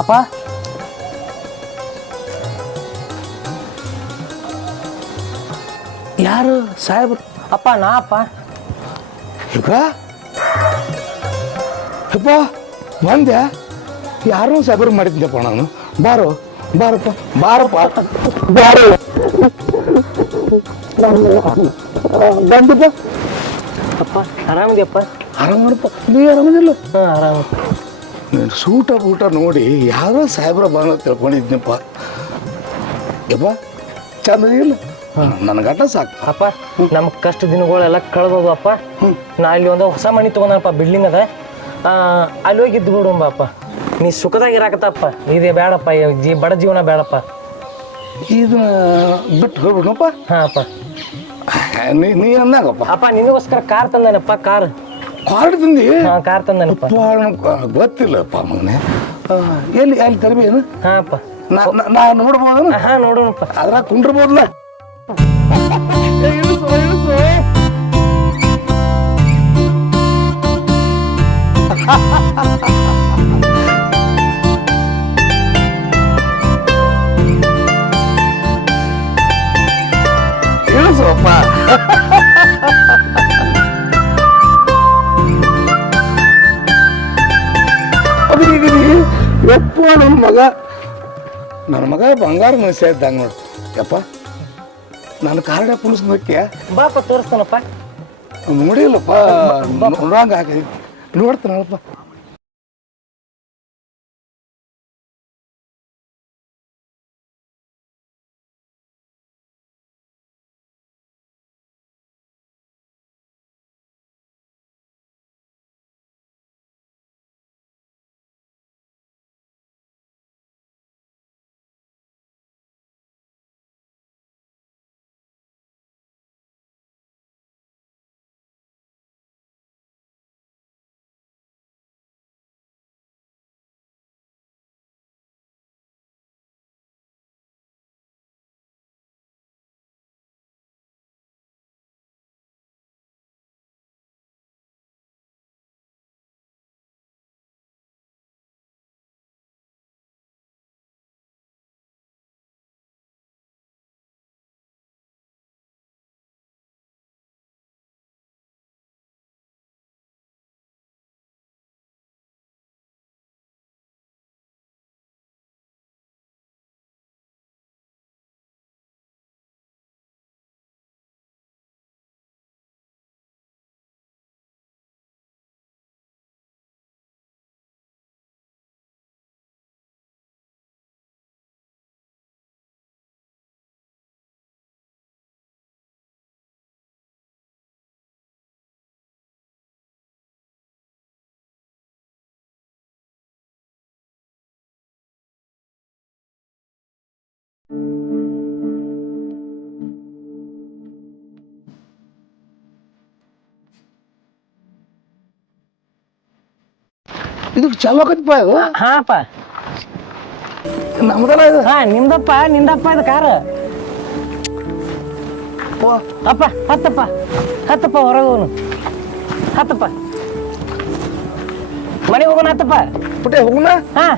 ಅಪ್ಪ ಯಾರು ಸಾಹೇಬ್ರು? ಅಪ್ಪ ನಾ ಅಪ್ಪ. ಈಗ ಅಪ್ಪ ಬಂದ್ಯಾ? ಯಾರೂ ಸಾಹೇಬ್ರು ಮಾಡಿದ್ನಪ್ಪ ನಾನು. ಬಾರೋ ಬಾರಪ್ಪ ಬಾರಪ್ಪ ಬಾರೋ ಬಂದಪ್ಪ. ಅಪ್ಪ ಆರಾಮಿದೆಯಪ್ಪ? ಆರಾಮ ಮಾಡಪ್ಪ. ನೀ ಆರಾಮದಿಲ್ಲ? ಹಾಂ ಆರಾಮ. ನೀನು ಸೂಟ ಬೂಟ ನೋಡಿ ಯಾರೋ ಸಾಹೇಬ್ರ ಬಂದ ತಿಳ್ಕೊಂಡಿದ್ನಪ್ಪ. ಯಪ್ಪ ಚಂದ ಇಲ್ಲ ನನ್ನ ಗಂಟ ಸಾಕು. ಅಪ್ಪ ನಮ್ಮ ಕಷ್ಟ ದಿನಗಳೆಲ್ಲ ಕಳೆದೋದು ಅಪ್ಪ. ನಾ ಇಲ್ಲಿ ಒಂದು ಹೊಸ ಮನೆ ತೊಗೊಂಡಪ್ಪ, ಬಿಲ್ಡಿಂಗ್ ಅದ. ಅಲ್ಲಿ ಹೋಗಿ ಇದ್ದು ಬಿಡುಂಬ ಅಪ್ಪ. ನೀ ಸುಖದಾಗಿರಾಕತ್ತಪ್ಪ. ಇದೇ ಬೇಡಪ್ಪ, ಬಡ ಜೀವನ ಬೇಡಪ್ಪ. ಇದನ್ನ ಬಿಟ್ಟು ಹೋಗ್ಬಿಡಪ್ಪ. ಹಾಂ ಅಪ್ಪ. ನೀ ಅಂದಾಗಪ್ಪ. ಅಪ್ಪ ನಿನಗೋಸ್ಕರ ಕಾರ್ ತಂದಾನಪ್ಪ. ಕಾರ್ ತಂದಿ? ಹಾಂ ಕಾರ್ ತಂದಾನಪ್ಪ. ಗೊತ್ತಿಲ್ಲಪ್ಪ ಮಗನೆ. ಎಲ್ಲಿ ಅಲ್ಲಿ ತರಬೇನು? ಹಾಂ ಅಪ್ಪ. ನಾ ನೋಡ್ಬೋದ? ಹಾಂ ನೋಡೋಣಪ್ಪ. ಅದ್ರಾಗ ಕುಂಡ್ರಬೋದಲ್ಲ? ಇಳಿಸು ಇಳಿಸು. ಇಳಿಸೋಪ್ಪ. ಯಪ್ಪ ನನ್ನ ಮಗ ಬಂಗಾರ ಮನುಷ್ಯ ಇದ್ದಂಗೆ ನೋಡು. ಯಪ್ಪ ನಾನು ಕಾರ್ಡ ಪುಣಿಸ್ಬೇಕೆ? ಬಾಪ ತೋರಿಸ್ತಾನಪ್ಪ. ನೋಡಿಲ್ಲಪ್ಪ, ನೋಡಂಗ ಆಗೈತಿ. ನೋಡ್ತಾನಪ್ಪ. ಇದು ಚಲೋ ಆಕತ್ಪ. ಇದು ಹಾಂ ಅಪ್ಪ. ನಮ್ದಲ್ಲ ಇದು. ಹಾಂ ನಿಮ್ದಪ್ಪ. ನಿಂದಪ್ಪ ಇದು ಕಾರು. ಅಪ್ಪ ಹತ್ತಪ್ಪ ಹತ್ತಪ್ಪ. ಹೊರಗೆ ಹೋಗೋನು. ಹತ್ತಪ್ಪ ಮನೆಗೆ ಹೋಗೋಣ. ಹತ್ತಪ್ಪ ಪುಟ್ಟೆ ಹೋಗೋಣ. ಹಾಂ.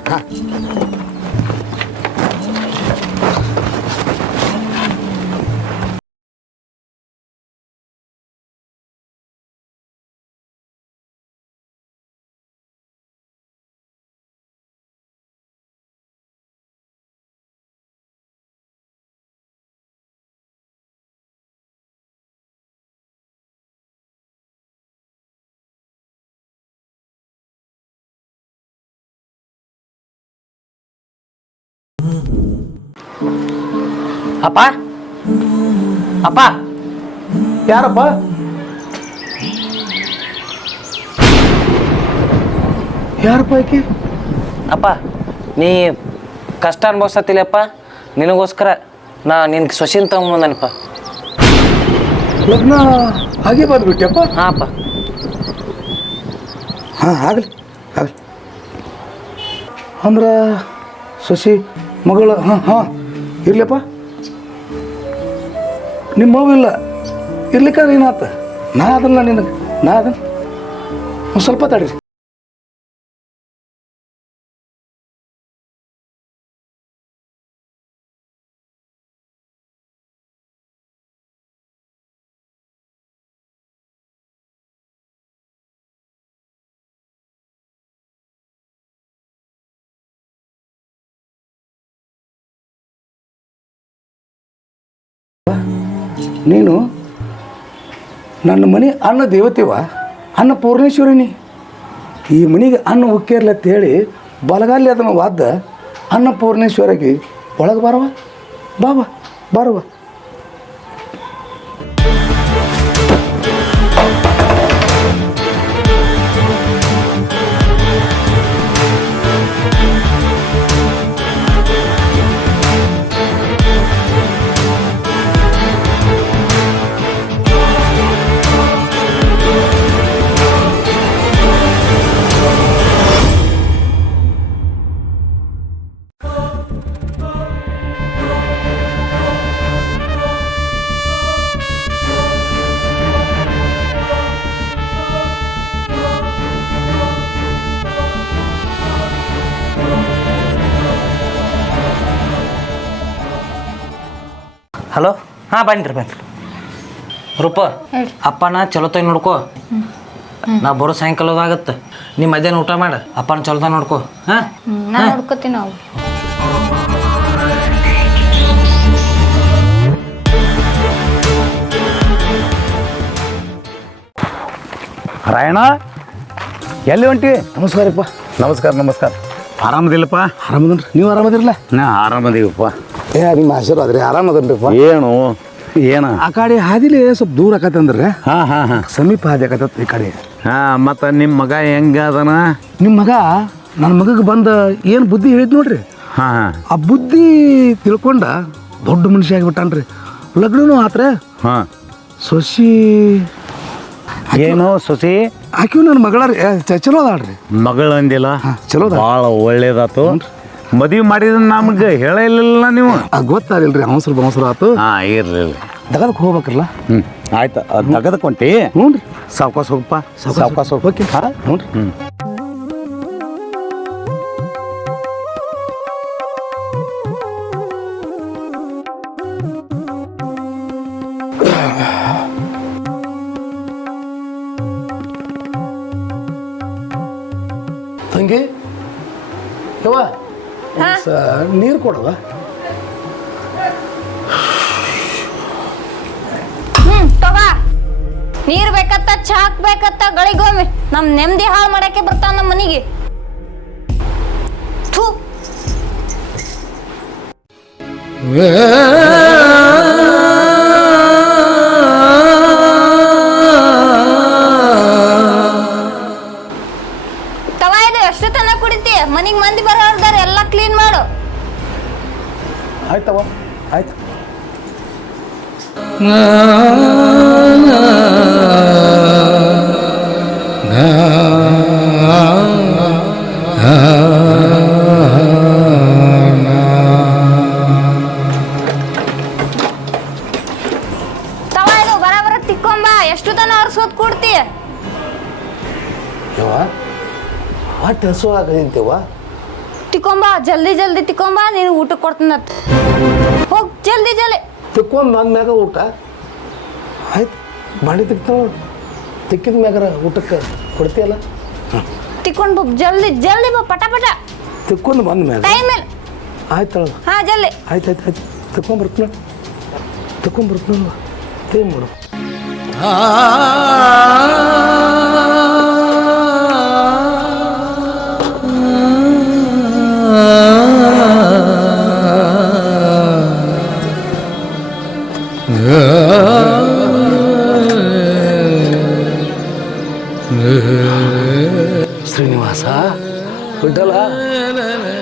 ಅಪ್ಪ ಅಪ್ಪ. ಯಾರಪ್ಪ? ಯಾರಪ್ಪ ಆಕಿ? ಅಪ್ಪ ನೀ ಕಷ್ಟ ಅನ್ಭವಿಸತ್ತಿಲ್ಲಪ್ಪ. ನಿನಗೋಸ್ಕರ ನಾ ನಿನ್ಗೆ ಸೊಸಿನ ತಗೊಂಬಂದನಪ್ಪ. ಲಗ್ನ ಹಾಗೆ ಬಂದ್ಬಿಟ್ಟೆಪ್ಪ? ಹಾಂ ಅಪ್ಪ. ಹಾಂ ಆಗಲಿ ಆಗಲಿ. ಅಂದ್ರೆ ಸೊಸಿ ಮಗಳು. ಹಾಂ ಹಾಂ ಇರ್ಲಿಯಪ್ಪ. ನಿಮ್ಮ ಮಗುವಿಲ್ಲ ಇರ್ಲಿಕ್ಕಾದ್ರೆ ಏನಾತ? ನಾ ಅದಲ್ಲ ನಿನಗೆ. ನಾ ಅದನ್ನು ಒಂದು ಸ್ವಲ್ಪ ತಡ್ರಿ. ನೀನು ನನ್ನ ಮನೆ ಅನ್ನ ದೇವತೆವ, ಅನ್ನ ಪೂರ್ಣೇಶ್ವರಿನಿ. ಈ ಮನೆಗೆ ಅನ್ನ ಉಕ್ಕೇರ್ಲ ಅಂತೇಳಿ ಬಲಗಾಲಿ ಅದನ್ನು ವಾದ್ದ ಅನ್ನ ಪೂರ್ಣೇಶ್ವರಿಗೆ ಒಳಗೆ ಬಾರವ, ಬಾವ ಬಾರವ. ಹಲೋ, ಹಾಂ ಬನ್ನಿರಿ ಬನ್ನಿರಿ. ರೂಪ ಅಪ್ಪನ ಚಲೋತಾಗಿ ನೋಡ್ಕೋ. ನಾ ಬರೋ ಸಾಯಂಕಾಲದಾಗತ್ತೆ. ನಿಮ್ಮ ಮಧ್ಯಾಹ್ನ ಊಟ ಮಾಡ, ಅಪ್ಪನ ಚಲೋತಾಗಿ ನೋಡ್ಕೋ. ಹಾಂ ನಾ ನೋಡ್ಕೋತೀನಿ ನಾವು. ರಾಯಣ್ಣ ಎಲ್ಲಿ ಹೊಂಟಿ? ನಮಸ್ಕಾರಪ್ಪ. ನಮಸ್ಕಾರ ನಮಸ್ಕಾರ. ಆರಾಮದಿಲ್ಲಪ್ಪ? ಆರಾಮದನ್ರಿ, ನೀವು ಆರಾಮದಿರಲ್ಲ? ನಾ ಆರಾಮದೀವಪ್ಪ. ನಿಮ್ಮ ಆಶೀರ್ವಾದ ರೀ. ಆರಾಮದನ್ರಿಪ್ಪ. ಏನು ಏನ ಆ ಕಡೆ ಹಾದಿಲಿ ಸ್ವಲ್ಪ ದೂರ ಆಕತ್ತಂದ್ರೆ ಹಾಂ ಹಾಂ ಹಾಂ ಸಮೀಪ ಹಾದಿ ಆಕತ್ತ ಈ ಕಡೆ. ಹಾಂ, ಮತ್ತು ನಿಮ್ಮ ಮಗ ಹೆಂಗ ಅದನ? ನಿಮ್ಮ ಮಗ ನನ್ನ ಮಗಗೆ ಬಂದ ಏನು ಬುದ್ಧಿ ಹೇಳಿದ್ ನೋಡ್ರಿ, ಹಾಂ ಹಾಂ ಆ ಬುದ್ಧಿ ತಿಳ್ಕೊಂಡ ದೊಡ್ಡ ಮನುಷ್ಯ ಆಗಿಬಿಟ್ಟಾನ್ರಿ. ಲಗ್ನೂ ಆತ್ರ. ಹಾಂ, ಸೊಸಿ ಏನು ಸೊಸಿ? ಆಕಿವು ನನ್ನ ಮಗಳ ರೀ. ಚಲೋ ಅದಾಳ್ರಿ. ಮಗಳು ಅಂದಿಲ್ಲ? ಚಲೋ ಅದ. ಭಾಳ ಒಳ್ಳೇದಾತು. ಮದುವೆ ಮಾಡಿದ್ರೆ ನಮ್ಗೆ ಹೇಳಿಲ್ಲ ನೀವು? ಗೊತ್ತಾಗಿಲ್ರಿ, ಅವಸರ ಬವಸರ ಆತು. ಹಾಂ, ಇರ್ಲಿಲ್ಲ. ದಗದಕ್ಕೆ ಹೋಗ್ಬೇಕ್ರಲ್ಲ. ಹ್ಞೂ ಆಯ್ತು. ಅದು ತೆಗೆದುಕೊಂಟಿ? ಹ್ಞೂ ರೀ. ಸಾವ್ಕಾಸ ಹೋಗಪ್ಪ, ಸಾವ್ಕಾಸ ಹೋಗಿ. ಓಕೆ. ಹ್ಞೂ ರೀ. ಹ್ಞೂ. ತಂಗಿ ಯವ್ವ, ನೀರು ಕೊಡವ. ತಗೋ. ನೀರ್ ಬೇಕತ್ತ, ಚಾಕ್ ಬೇಕತ್ತ, ಗಳಿಗೊಮ್ಮೆ ನಮ್ ನೆಮ್ಮದಿ ಹಾಳು ಮಾಡಕ್ಕೆ ಬರ್ತಾವ ನಮ್ಮ ಮನಿಗೆ. ಥೂ. ತವಾ, ಇದು ಎಷ್ಟು ತನ ಕುಡಿತೀಯ? ಮನಿಗ್ ಮಂದಿ ಬರೋರ್ದಾರ, ಎಲ್ಲ ಕ್ಲೀನ್ ಮಾಡು. ಆಯ್ತವ, ಆಯ್ತು. ತವಾ, ಇದು ಬರಾಬರ ತಿಕ್ಕೊಂಬ. ಎಷ್ಟು ತನ ಒರ್ಸೋದ್ ಕೊಡ್ತೀಯ? ಯವ್ವ, ಹೊಟ್ಟೆ ಹಸು ಆಗೈತವ್ವ. ತಿಕ್ಕೊಂಬ, ಜಲ್ದಿ ಜಲ್ದಿ ತಿಕ್ಕೊಂಬ. ನೀನು ಊಟಕ್ಕೆ ಕೊಡ್ತೀನತ್. ಹೋಗ್ ಜಲ್ದಿ ಜಲ್ದಿ. ತಿಕ್ಕೊಂಡು ನನ್ನ ಮ್ಯಾಗ ಊಟ ಆಯ್ತು. ಬಾಂಡೆ ತಿಕ್ತಾವ, ತಿಕ್ಕಿದ ಮ್ಯಾಗಾರ ಊಟಕ್ಕೆ ಕೊಡ್ತೀಯಲ್ಲ. ತಿಕ್ಕೊಂಡು ಜಲ್ದಿ ಜಲ್ದಿ ಬಾ, ಪಟ ಪಟ. ತಿಕ್ಕೊಂಡು ಬಂದ ಮ್ಯಾಗ ಟೈಮ್ ಇಲ್ಲ. ಆಯ್ತು. ಹಾ, ಜಲ್ದಿ. ಆಯ್ತು ಆಯ್ತು ಆಯ್ತು. ತಿಕ್ಕೊಂಬರ್ತೀನಿ, ತಿಕ್ಕೊಂಬರ್ತೀನಿ. ಏನು ಮಾಡು? ಶ್ರೀನಿವಾಸ ಬಿಟ್ಟಲ್ಲ,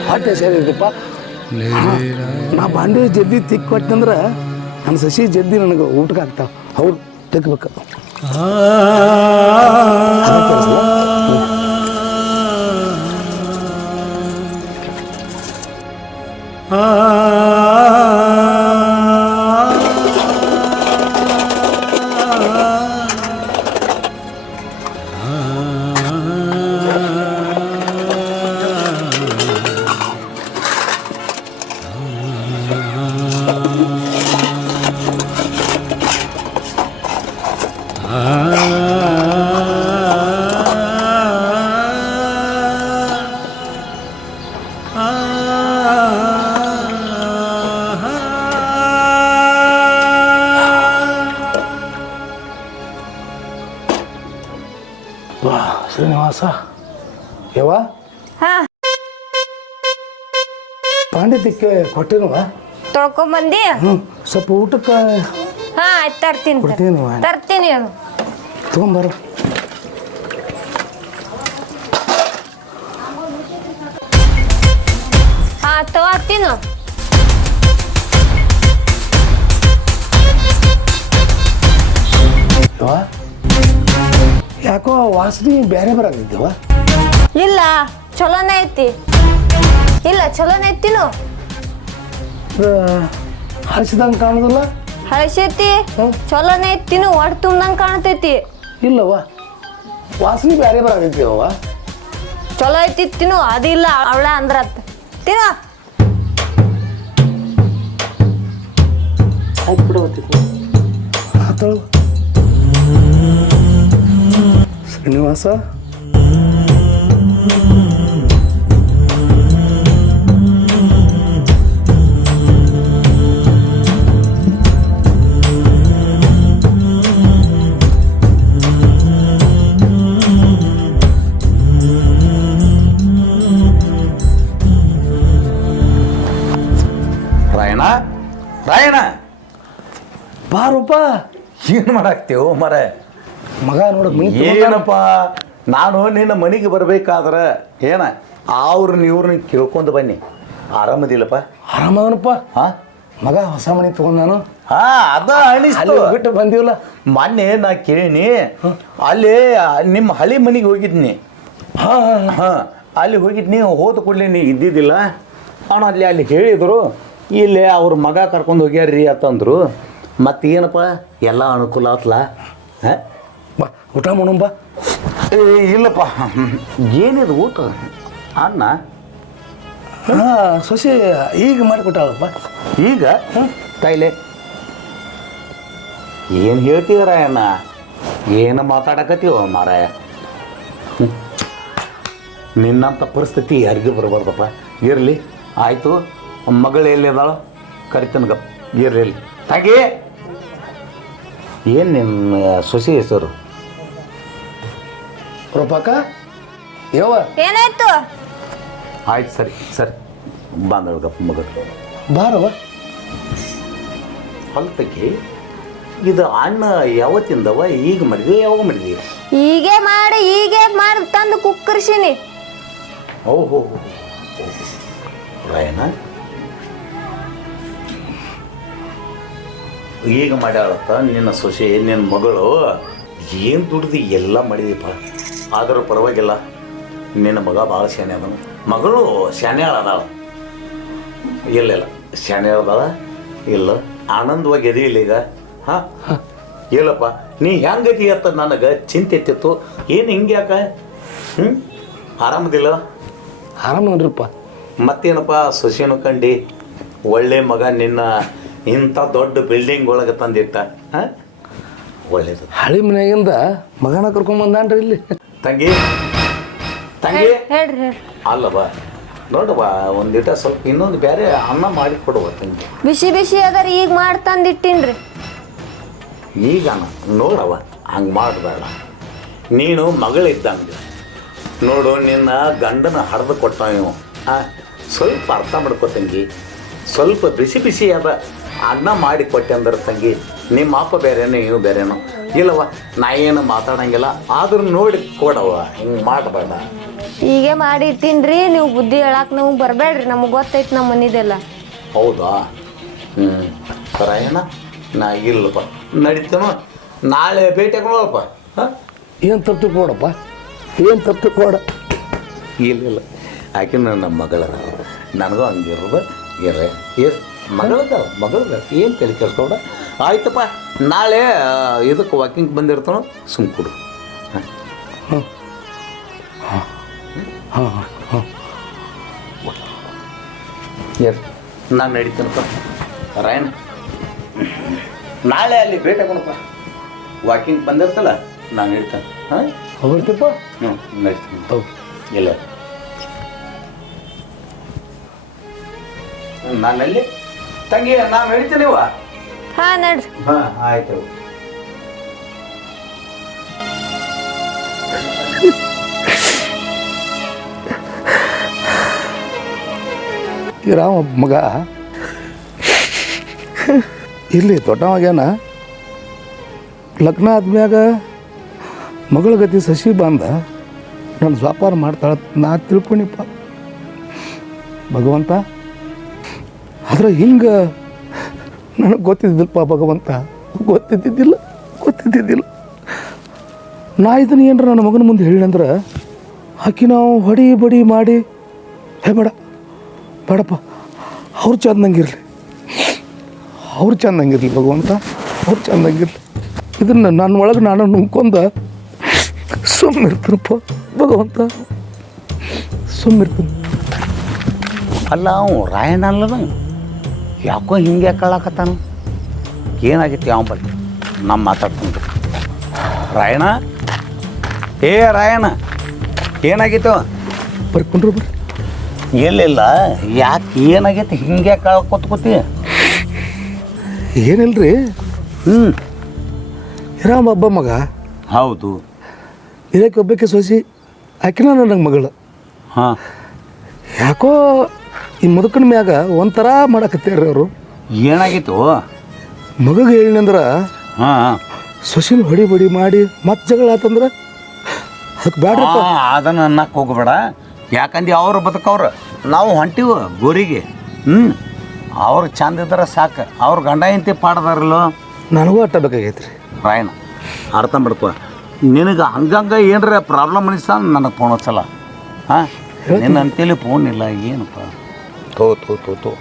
ಹೊಟ್ಟೆ ಸೇರಿದ್ದಪ್ಪ. ನಾ ಬಾಂಡೆ ಜಲ್ದಿ ತಿಕ್ ಕೊಟ್ಟಂದ್ರೆ ನನ್ನ ಸಸಿ ಜಲ್ದಿ ನನಗೆ ಊಟಕ್ಕೆ ಆಗ್ತಾವ. ಹೌದು, ತಿಕ್ಬೇಕು. ವಾ ಶ್ರೀನಿವಾಸ ಯವ್ವ ಹಾ ಪಾಂಡಿತ್ಯಕ್ಕೆ ಕೊಟ್ಟೇನುವ ತೊಳ್ಕೊಂಬಂದಿ ಹ್ಞೂ ಸ್ವಲ್ಪ ಊಟಕ್ಕೆ ಹಾ ಆಯ್ತು ತರ್ತೀನಿ ಕೊಡ್ತೀನಿ ತರ್ತೀನಿ ಅದು ತೊಗೊಂಬಾರ ಹಾ ತಗೋತೀನಿ ಯವ್ವ ಯಾಕೋ ವಾಸನೆ ಬೇರೆ ಬರಾಕತ್ತಿದ್ದವ ಇಲ್ಲ ಚಲೋನೇ ಐತಿ ಇಲ್ಲ ಚಲೋನೇ ಐತಿನು ಹರಿಸಿದಂಗೆ ಕಾಣೋದಿಲ್ಲ ಹಳಸೈತಿ ಚಲೋನೇ ಐತಿನು ಒಟ್ಟು ತುಂಬ್ದಂಗೆ ಕಾಣ್ತೈತಿ ಇಲ್ಲವ ವಾಸನೆ ಬೇರೆ ಬರಾಕತ್ತಿವವ ಚಲೋ ಐತಿ ತಿನ್ನು ಅದಿಲ್ಲ ಅವಳ ಅಂದ್ರತ್ ತಿನ್ನು ಆಯ್ತು ಬಿಡವತ್ತಿತ್ತು ಆತಳು ಶ್ರೀನಿವಾಸ ರಾಯಣ ರಾಯಣ ಬಾರಪ್ಪ ಏನು ಮಾಡಾಕ್ತೇವು ಮರ ಮಗ ನೋಡ ಏನಪ್ಪ ನಾನು ನಿನ್ನ ಮನೆಗೆ ಬರ್ಬೇಕಾದ್ರೆ ಏನ ಅವ್ರನ್ನ ಇವ್ರನ್ನ ಕೇಳ್ಕೊಂಡು ಬನ್ನಿ ಆರಾಮದಿಲ್ಲಪ್ಪ ಆರಾಮದನಪ್ಪ ಹಾ ಮಗ ಹೊಸ ಮನೆ ತಗೊಂಡ್ ನಾನು ಹಾ ಅದ ಅನಿಸ್ತು ಅಲ್ಲಿ ಬಿಟ್ಟು ಬಂದಿವಲ್ಲ ಮೊನ್ನೆ ನಾ ಕೇಳಿನಿ ಅಲ್ಲಿ ನಿಮ್ಮ ಹಳಿ ಮನೆಗೆ ಹೋಗಿದ್ನಿ ಹಾ ಹಾ ಅಲ್ಲಿ ಹೋಗಿದ್ನಿ ಹೋದ ಕೂಡಲೇ ನೀ ಇದ್ದಿದ್ದಿಲ್ಲ ಅವನು ಅಲ್ಲಿ ಹೇಳಿದರು ಇಲ್ಲಿ ಅವ್ರ ಮಗ ಕರ್ಕೊಂಡು ಹೋಗ್ಯಾರ್ರಿ ಅಂತಂದ್ರು ಮತ್ತೇನಪ್ಪ ಎಲ್ಲ ಅನುಕೂಲ ಆತ್ಲ ಹಾಂ ಬಾ ಊಟ ಮಾಡೋಣ ಬಾ ಇಲ್ಲಪ್ಪ ಏನಿದು ಊಟ ಅನ್ನ ಹಾ ಸೊಸೆ ಈಗ ಮಾಡಿಕೊಟ್ಟಾಳಪ್ಪ ಈಗ ತಾಯಿಲೆ ಏನು ಹೇಳ್ತೀರ ಅಣ್ಣ ಏನು ಮಾತಾಡಕತ್ತೀವ ಮಾರಾಯ ನಿನ್ನಂಥ ಪರಿಸ್ಥಿತಿ ಯಾರಿಗೂ ಬರಬಾರ್ದಪ್ಪ ಇರಲಿ ಆಯಿತು ಮಗಳು ಎಲ್ಲಿದಾಳು ಕರಿತನ ಗಪ್ ಇರಲಿ ಹಾಗೆ ಏನು ನಿನ್ನ ಸೊಸೆ ಹೆಸರು ರೂಪಕ್ಕ ಯವ್ವ ಏನಾಯ್ತು ಆಯ್ತು ಸರಿ ಸರಿ ಬಂದಳು ಗಪ್ ಮಗಳು ಬಾರವ್ವ ಹೊಲ್ತಕ್ಕೆ ಇದು ಅಣ್ಣ ಯಾವತ್ತಿಂದವ ಈಗ ಮಾಡಿದ್ವಿ ಯಾವಾಗ ಮಾಡಿದ್ವಿ ಹೀಗೆ ಮಾಡಿ ತಂದು ಕುಕ್ಕರ್ಸಿನಿ ಓಹೋ ರಾಯಣ್ಣ ಈಗ ಮಾಡ್ಯಾಳತ್ತ ನಿನ್ನ ಸೊಸೆ ನಿನ್ನ ಮಗಳು ಏನು ದುಡ್ದು ಎಲ್ಲ ಮಾಡಿದೀಪ ಆದರೂ ಪರವಾಗಿಲ್ಲ ನಿನ್ನ ಮಗ ಭಾಳ ಶಾನೆ ಅದನು ಮಗಳು ಶಾನೆ ಅದಾಳ ಇಲ್ಲ ಶಾನೆ ಅದಾಳ ಇಲ್ಲ ಆನಂದವಾಗಿ ಎದಿಲ್ಲ ಈಗ ಹಾಂ ಇಲ್ಲಪ್ಪ ನೀ ಹೆಂಗದಿ ಅಂತ ನನಗೆ ಚಿಂತೆ ಇತ್ತಿತ್ತು ಏನು ಹಿಂಗೆ ಯಾಕ ಹ್ಞೂ ಆರಾಮದಿಲ್ಲ ಆರಾಮ ನೋಡ್ರಿಪ್ಪ ಮತ್ತೇನಪ್ಪ ಸೊಸೆನು ಕಂಡು ಒಳ್ಳೆ ಮಗ ನಿನ್ನ ಇಂಥ ದೊಡ್ಡ ಬಿಲ್ಡಿಂಗ್ ಒಳಗೆ ತಂದಿಟ್ಟ ಹಾಂ ಒಳ್ಳೇದು ಹಳಿ ಮನೆಯಿಂದ ಮಗನ ಕರ್ಕೊಂಬಂದಾನ್ರಿ ಇಲ್ಲಿ ತಂಗಿ ತಂಗಿ ಹೇಳ್ರಿ ಅಲ್ಲವ ನೋಡವ್ವ ಒಂದಿಟ ಸ್ವಲ್ಪ ಇನ್ನೊಂದು ಬೇರೆ ಅನ್ನ ಮಾಡಿ ಕೊಡುವ ತಂಗಿ ಬಿಸಿ ಅದರ ಈಗ ಮಾಡಿ ತಂದಿಟ್ಟಿನ್ರಿ ಈಗ ನೋಡವ ಹಂಗೆ ಮಾಡಬೇಡ ನೀನು ಮಗಳಿದ್ದಂಗೆ ನೋಡು ನಿನ್ನ ಗಂಡನ ಹರಿದು ಕೊಟ್ಟ ನೀವು ಸ್ವಲ್ಪ ಅರ್ಥ ಮಾಡ್ಕೊ ತಂಗಿ ಸ್ವಲ್ಪ ಬಿಸಿ ಅದ ಅನ್ನ ಮಾಡಿ ಕೊಟ್ಟೆ ಅಂದ್ರೆ ತಂಗಿ ನಿಮ್ಮ ಅಪ್ಪ ಬೇರೆನೋ ನೀವು ಬೇರೆನೋ ಇಲ್ಲವ ನಾ ಏನು ಮಾತಾಡಂಗಿಲ್ಲ ಆದ್ರೂ ನೋಡಿ ಕೊಡವ ಹಿಂಗೆ ಮಾಡಬೇಡ ಹೀಗೆ ಮಾಡಿ ಇಟ್ಟಿನ್ರಿ ನೀವು ಬುದ್ಧಿ ಹೇಳಕ್ ನಮಗೆ ಬರಬೇಡ್ರಿ ನಮಗೆ ಗೊತ್ತೈತಿ ನಮ್ಮ ಮನಿದೆಲ್ಲ ಹೌದಾ ಹ್ಞೂ ರಾಯಣ್ಣ ನಾ ಇಲ್ಲಪ್ಪ ನಡೀತೇನೋ ನಾಳೆ ಭೇಟಿ ನೋಡಪ್ಪ ಹಾಂ ಏನು ತಪ್ಪು ಕೊಡಪ್ಪ ಏನು ತಪ್ಪು ಕೊಡ ಇಲ್ಲ ಆಕೆ ನನ್ನ ಮಗಳದ ನನಗೂ ಹಂಗಿರೋದು ಮಗಳದ ಏನು ತಲೆ ಕೆಡ್ಸ್ಕೊಡ ಆಯ್ತಪ್ಪ ನಾಳೆ ಇದಕ್ಕೆ ವಾಕಿಂಗ್ ಬಂದಿರ್ತಾನೋ ಸುಮ್ ಕೊಡು ನಾನು ನಡೀತೀನಪ್ಪ ರಾಯಣ್ಣ ನಾಳೆ ಅಲ್ಲಿ ಭೇಟಿ ಆಗೋಣಪ್ಪ ವಾಕಿಂಗ್ ಬಂದಿರ್ತಲ್ಲ ನಾನು ನಡೀತಾನೆ ಹಾಂ ಹೋಗ್ತಿಪ್ಪ ಹ್ಞೂ ನಡೀತೀನಿ ಹೌದು ಇಲ್ಲ ನಾನಲ್ಲಿ ತಂಗಿ ನಾನು ನಡೀತೀನಿವ ಹಾ ನಡ್ರಿ ಹಾಂ ಆಯ್ತು ಈ ರಾಮ ಮಗ ಇಲ್ಲಿ ದೊಡ್ಡವಾಗ್ಯಾನ. ಲಗ್ನ ಆದ್ಮ್ಯಾಗ ಮಗಳ ಗತಿ ಸಸಿ ಬಂದ ನಾನು ವ್ಯಾಪಾರ ಮಾಡ್ತಾಳೆ ನಾ ತಿಳ್ಕೊಂಡಿಪ್ಪ ಭಗವಂತ. ಆದ್ರೆ ಹಿಂಗೆ ನನಗೆ ಗೊತ್ತಿದ್ದಿಲ್ಲಪ್ಪ ಭಗವಂತ, ಗೊತ್ತಿದ್ದಿದ್ದಿಲ್ಲ. ನಾ ಇದನ್ನು ಏನ್ರ ನನ್ನ ಮಗನ ಮುಂದೆ ಹೇಳಿದಂದ್ರೆ ಆಕಿ ನಾವು ಹೊಡಿ ಬಡಿ ಮಾಡಿ ಬೇಡಪ್ಪ ಅವ್ರು ಚಂದಂಗಿರಲಿ ಭಗವಂತ, ಅವ್ರು ಚಂದಂಗಿರಲಿ. ಇದನ್ನು ನನ್ನ ಒಳಗೆ ನಾನು ನುಂಗ್ಕೊಂಡ ಸುಮ್ಮಿರ್ತೀನಪ್ಪ ಭಗವಂತ, ಸುಮ್ಮಿರ್ತೀನಿ. ಅಲ್ಲ ಅವ ರಾಯಣ್ಣ ಅಲ್ಲದ ಯಾಕೋ ಹಿಂಗೆ ಕಳಕತ್ತಾನ, ಏನಾಗಿತ್ತು ಯಾವ ಬಳಿ ನಮ್ಮ ಮಾತಾಡ್ತೀನಿ. ರಾಯಣ್ಣ ರಾಯಣ್ಣ ಏನಾಗಿತ್ತು? ಬರ್ಕೊಂಡ್ರು ಬರ್ರಿ. ಎಲ್ಲಿಲ್ಲ, ಯಾಕೆ ಏನಾಗೈತಿ ಹಿಂಗೆ ಕೂತಿ? ಏನಿಲ್ರಿ, ರಾಮ ಹಬ್ಬ ಮಗ. ಹೌದು, ಇದಕ್ಕೆ ಒಬ್ಬಕ್ಕೆ ಸೊಸಿ ಆಕಿನ ನನಗೆ ಮಗಳು. ಹಾಂ, ಯಾಕೋ ಈ ಮುದುಕನ ಮ್ಯಾಗ ಒಂಥರ ಮಾಡಕತ್ತೀರಿ ಅವರು. ಏನಾಗಿತ್ತು? ಮಗಗೆ ಹೇಳಿನಂದ್ರೆ ಹಾಂ, ಸೊಸಿನ ಹೊಡಿ ಬಡಿ ಮಾಡಿ ಮತ್ತೆ ಜಗಳ ಆತಂದ್ರೆ ಅದಕ್ಕೆ ಬ್ಯಾಡ್ರಪ್ಪ. ಅದನ್ನು ಅನ್ನಕ್ಕೆ ಹೋಗ್ಬೇಡ, ಯಾಕಂದ್ರೆ ಅವ್ರು ಬದುಕವ್ರು, ನಾವು ಹೊಂಟಿವು ಗೋರಿಗೆ. ಅವ್ರು ಚಂದ ಇದ್ರೆ ಸಾಕು, ಅವ್ರ ಗಂಡ ಇಂತಿ ಪಾಡ್ದಾರಲ್ಲೋ. ನನಗೂ ಅಟ್ಟ ಬೇಕಾಗೈತ್ರಿ ರಾಯಣ್ಣ, ಅರ್ಥ ಮಾಡ್ಕೋ. ನಿನಗೆ ಹಂಗಂಗೆ ಏನರ ಪ್ರಾಬ್ಲಮ್ ಅನಿಸ್ತಾ ನನಗೆ ಫೋನ್ ಹಚ್ಚಲ್ಲ. ಹಾಂ, ನಿನ್ನ ಅಂತೇಳಿ ಫೋನ್ ಇಲ್ಲ, ಏನಪ್ಪ ತೋ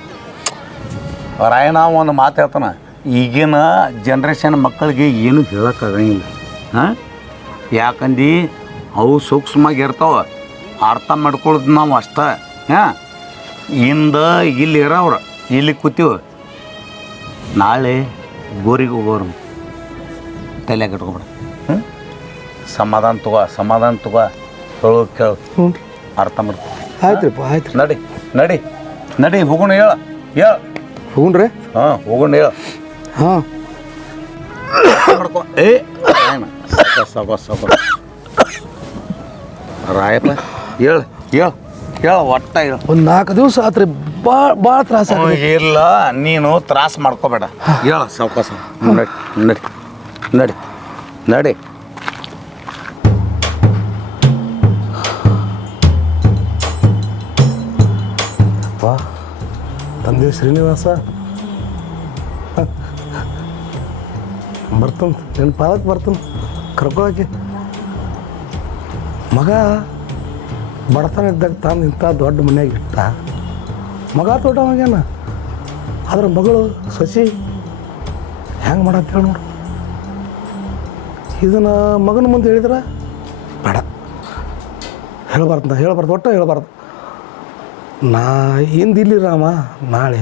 ರಾಯಣ್ಣ ಒಂದು ಮಾತು ಹೇಳ್ತಾನೆ, ಈಗಿನ ಜನ್ರೇಷನ್ ಮಕ್ಕಳಿಗೆ ಏನು ಹೇಳೋಕ್ಕಾಗಂಗಿಲ್ಲ. ಹಾಂ, ಯಾಕಂದು ಅವು ಸೂಕ್ಷ್ಮವಾಗಿ ಇರ್ತಾವೆ, ಅರ್ಥ ಮಾಡ್ಕೊಳ್ಳೋದು ನಾವು ಅಷ್ಟೇ. ಹಾಂ, ಇಲ್ಲಿ ಇರೋವ್ರು ಇಲ್ಲಿ ಕೂತೀವಿ, ನಾಳೆ ಗೋರಿಗೆ ಹೋಗೋರು ತಲೆ ಕಟ್ಕೊಬೇಡ. ಸಮಾಧಾನ ತಗೋ ಕೇಳು, ಅರ್ಥ ಮಾಡ್ಕೊ. ಆಯ್ತ್ರಿಪ್ಪ, ಆಯ್ತು. ನಡಿ ಹೋಗೋಣ, ಹೇಳ ಹೋಗ್ರಿ. ಹಾಂ, ಹೋಗೋಣ, ಹೇಳ. ಹಾಂ, ಮಾಡ್ಕೊ. ಸಾಕು ರಾಯಪ್ಪ, ಹೇಳ ಒಟ್ಟ ಹೇಳ. ಒಂದು 4 ದಿವಸ ಆತ್ರಿ, ಭಾಳ ತ್ರಾಸ. ಇಲ್ಲ, ನೀನು ತ್ರಾಸ ಮಾಡ್ಕೋಬೇಡ, ಹೇಳ ಸಾವಕಾಶ. ನಡಿ. ತಂದೆ ಶ್ರೀನಿವಾಸ ಬರ್ತಾನೆ, ನನ್ನ ಪಾಲಕ್ಕೆ ಬರ್ತಾನೆ ಕರ್ಕೊಳಕ್ಕೆ. ಮಗ ಬಡತನ ಇದ್ದಾಗ ತಾನು ಇಂಥ ದೊಡ್ಡ ಮನೆಯಾಗ ಇಟ್ಟ. ಮಗ ತೋಟವಾಗ್ಯಾನ, ಆದ್ರೆ ಮಗಳು ಸಸಿ ಹೆಂಗೆ ಮಾಡತ್ತೇಳಿ ನೋಡು. ಇದನ್ನು ಮಗನ ಮುಂದೆ ಹೇಳಿದ್ರೆ ಬೇಡ, ಹೇಳಬಾರ್ದು ಒಟ್ಟು ಹೇಳಬಾರ್ದು. ನಾ ಹಿಂದಿಲ್ಲಿ ರಾಮ, ನಾಳೆ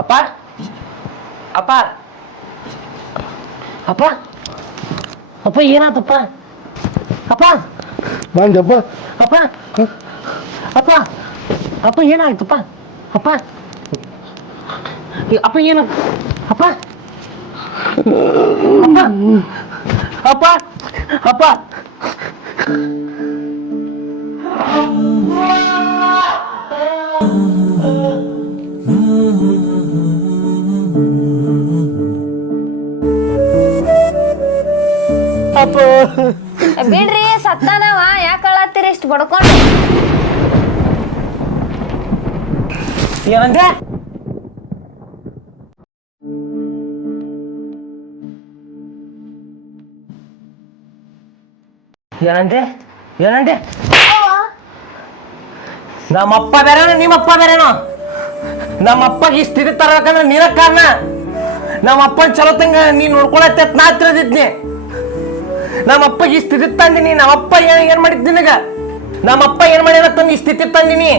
ಅಪ್ಪ ಅಪ್ಪ ಅಪ್ಪ ಅಪ್ಪ ಏನಾತಪ್ಪ? ಅಪ್ಪ ಬಂದಪ್ಪ. ಅಪ್ಪ ಅಪ್ಪ ಅಪ್ಪ ಏನಾಯ್ತಪ್ಪ? ಅಪ್ಪ ಅಪ್ಪ ಏನ ಅಪ್ಪ ಅಪ್ಪ ಅಪ್ಪ ಅಪ್ಪ ಬಿಡ್ರಿ, ಸತ್ತಾನವ, ಯಾಕೆ ಅಳತ್ತೀರಿ ಇಷ್ಟು ಬಡ್ಕೊಂಡು? ಏನಂದೆ? ನಮ್ಮಪ್ಪ ಬೇರೆನೋ ನಿಮ್ಮಪ್ಪ ಬೇರೆನೋ? ನಮ್ಮಪ್ಪಗೆ ಈ ಸ್ಥಿತಿ ತರಬೇಕಂದ್ರೆ ನೀನ ಕಾರಣ. ನಮ್ಮಪ್ಪನ ಚಲೋ ತಂಗ ನೀನ್ ನೋಡ್ಕೊಳತ್ತೆ ನಾ ತಿಳಿದಿದ್ನಿ. ನಮ್ಮಪ್ಪಗೆ ಈ ಸ್ಥಿತಿ ತಂದಿನಿ. ನಮ್ಮಪ್ಪ ಏನ್ ಮಾಡಿದ್ ನಿನಗ? ನಮ್ಮಪ್ಪ ಏನ್ ಮಾಡ್ಯಾರ ತಂದು ಈ ಸ್ಥಿತಿ ತಂದಿನಿ.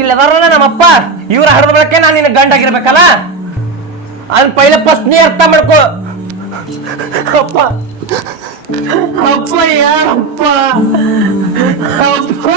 ಇಲ್ಲದಾರಲ್ಲ ನಮ್ಮಪ್ಪ ಇವ್ರ ಹರಿದ ಬಳಕೆ ನಾನು ನಿನ್ನ ಗಂಡ ಆಗಿರ್ಬೇಕಲ್ಲ ಅದನ್ನ ಪೈಲೆ ಫಸ್ಟ್ ನೀ ಅರ್ಥ ಮಾಡ್ಕೋ. ಅಪ್ಪ ಅಪ್ಪ ಯಾರಪ್ಪ ಅಪ್ಪ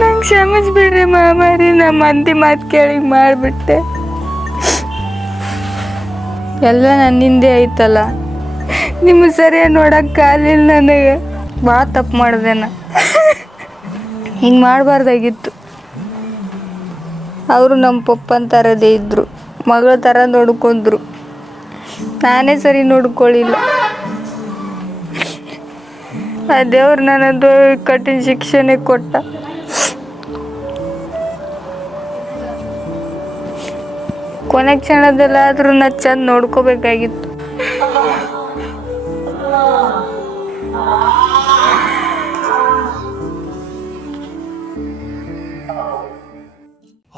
ನಂಗೆ ಕ್ಷಮಿಸ್ಬಿಡ್ರಿ ಮಾಮಾರಿ, ನಮ್ಮ ಮಂದಿ ಮಾತು ಕೇಳಿ ಮಾಡಿಬಿಟ್ಟೆ. ಎಲ್ಲ ನನ್ನಿಂದೆ ಐತಲ್ಲ, ನಿಮ್ಮ ಸರಿಯಾಗಿ ನೋಡಕ್ಕೆ ಕಾಲಿಲ್ಲ ನನಗೆ. ಭಾಳ ತಪ್ಪು ಮಾಡಿದೆ ನಾ, ಹಿಂಗೆ ಮಾಡಬಾರ್ದಾಗಿತ್ತು. ಅವರು ನಮ್ಮ ಪಪ್ಪನ ಥರದೇ ಇದ್ದರು, ಮಗಳ ಥರ ನೋಡ್ಕೊಂಡ್ರು. ನಾನೇ ಸರಿ ನೋಡ್ಕೊಳ್ಳಿಲ್ಲ. ಆ ದೇವ್ರು ನನ್ನದು ಕಠಿಣ ಶಿಕ್ಷೆನೇ ಕೊಟ್ಟ. ಕೊನೆ ಕ್ಷಣದಲ್ಲಾದ್ರೂ ನಾ ಚಂದ ನೋಡ್ಕೋಬೇಕಾಗಿತ್ತು.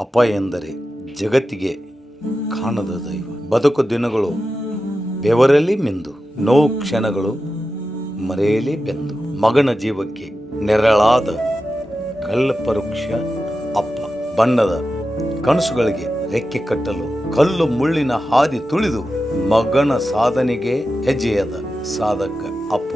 ಅಪ್ಪ ಎಂದರೆ ಜಗತ್ತಿಗೆ ಕಾಣದ ದೈವ. ಬದುಕು ದಿನಗಳು ಬೆವರಲ್ಲಿ ಮಿಂದು, ನೋವು ಕ್ಷಣಗಳು ಮರೆಯಲಿ ಬೆಂದು. ಮಗನ ಜೀವಕ್ಕೆ ನೆರಳಾದ ಕಲ್ಪವೃಕ್ಷ ಅಪ್ಪ. ಬಣ್ಣದ ಕನಸುಗಳಿಗೆ ರೆಕ್ಕೆ ಕಟ್ಟಲು ಕಲ್ಲು ಮುಳ್ಳಿನ ಹಾದಿ ತುಳಿದು ಮಗನ ಸಾಧನೆಗೆ ಹೆಜ್ಜೆಯಾದ ಸಾಧಕ ಅಪ್ಪ.